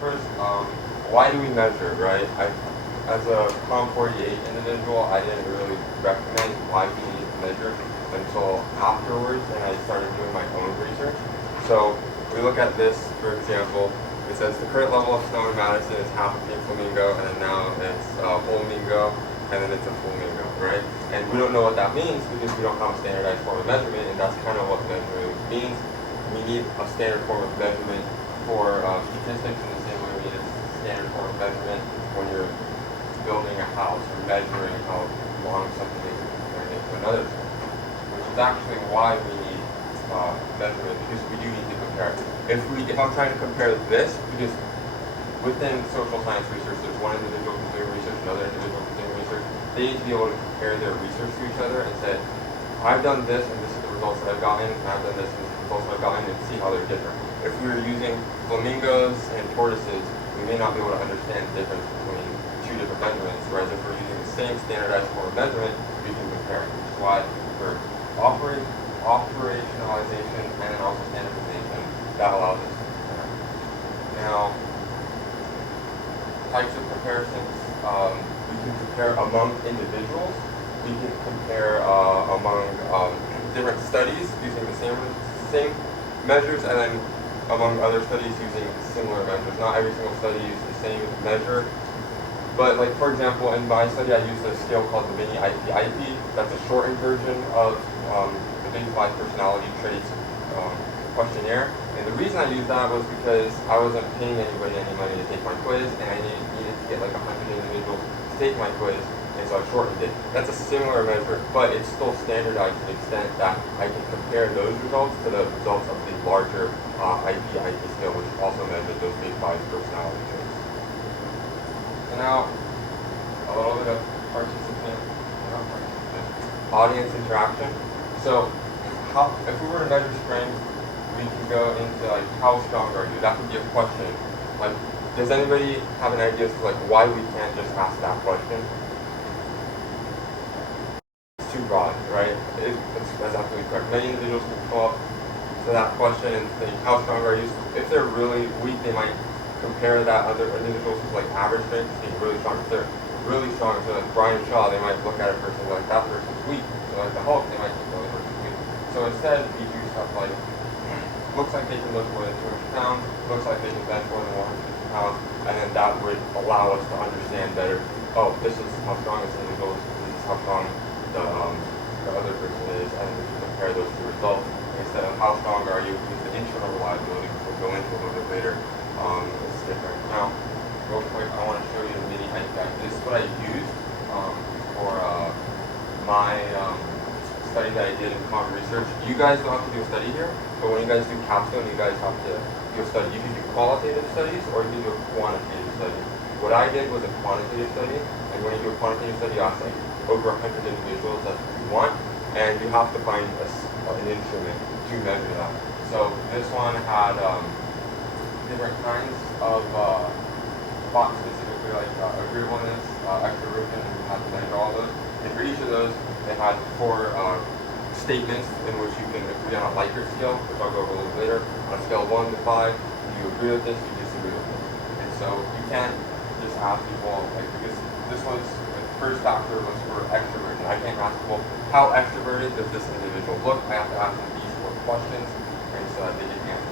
first, why do we measure, right? As a COM 48 individual, I didn't really recognize why we needed to measure until afterwards, and I started doing my own research. So we look at this, for example. It says the current level of snow in Madison is half a pink flamingo, and then now it's a whole mingo, and then it's a flamingo, right? And we don't know what that means because we don't have a standardized form of measurement, and that's kind of what measuring means. We need a standard form of measurement for statistics in the same way we need a standard form of measurement when you're building a house or measuring how long something is comparing it to another thing, which is actually why we need measurement, because we do need to compare. If I'm trying to compare this, because within social science research, there's one individual who's doing research, another individual who's doing research. They need to be able to compare their research to each other and say, I've done this, and this is the results that I've gotten, and I've done this, and this is the results that I've gotten, and see how they're different. If we were using flamingos and tortoises, we may not be able to understand the difference between two different measurements, whereas if we're using the same standardized form of measurement, we can compare it. Which is why for operationalization and then also standardization, that allows us to compare. Now, types of comparisons. We can compare among individuals. We can compare among different studies using the same measures, and then among other studies using similar measures. Not every single study uses the same measure, but like for example, in my study, I used a scale called the Mini IP. That's a shortened version of the Big Five personality traits questionnaire. And the reason I used that was because I wasn't paying anybody any money to take my quiz, and I needed to get like 100 individuals to take my quiz, and so I shortened it. That's a similar measure, but it's still standardized to the extent that I can compare those results to the results of the larger IP scale, which also measures those Big Five personality traits. So now, a little bit of audience interaction. So, if we were to measure strength, we can go into like, how strong are you? That could be a question. Like, does anybody have an idea as to like why we can't just ask that question? It's too broad, right? That's absolutely correct. Many individuals can come up to that question and think, how strong are you? If they're really weak, they might compare that other individuals who's like average strength being really strong. If they're really strong, so like Brian Shaw, they might look at a person like that person's weak. So like the Hulk, they might think the other person's weak. So instead, we do stuff like, looks like they can lift more than 200 pounds, looks like they can bench more than 150 pounds, and then that would allow us to understand better, oh, this is how strong this individual is, this is how strong the other person is, and we can compare those two results. Instead of how strong are you, because the internal reliability, which we'll go into a little bit later, is different. Now, real quick, I want to show you the Mini IPI. This is what I used for my study that I did in common research. You guys don't have to do a study here, but when you guys do capstone, you guys have to do a study. You can do qualitative studies or you can do a quantitative study. What I did was a quantitative study, and when you do a quantitative study, you ask like over 100 individuals that you want, and you have to find an instrument to measure that. So this one had different kinds of thought, specifically like agreeableness, extroversion, and we had to measure all those. And for each of those, they had 4 statements in which you can agree on a Likert scale, which I'll go over a little later. On a scale of 1 to 5, do you agree with this, you disagree with this. And so you can't just ask people, like, because this was, the first factor was for extroversion. I can't ask people, how extroverted does this individual look? I have to ask them these 4 questions, and so that they can answer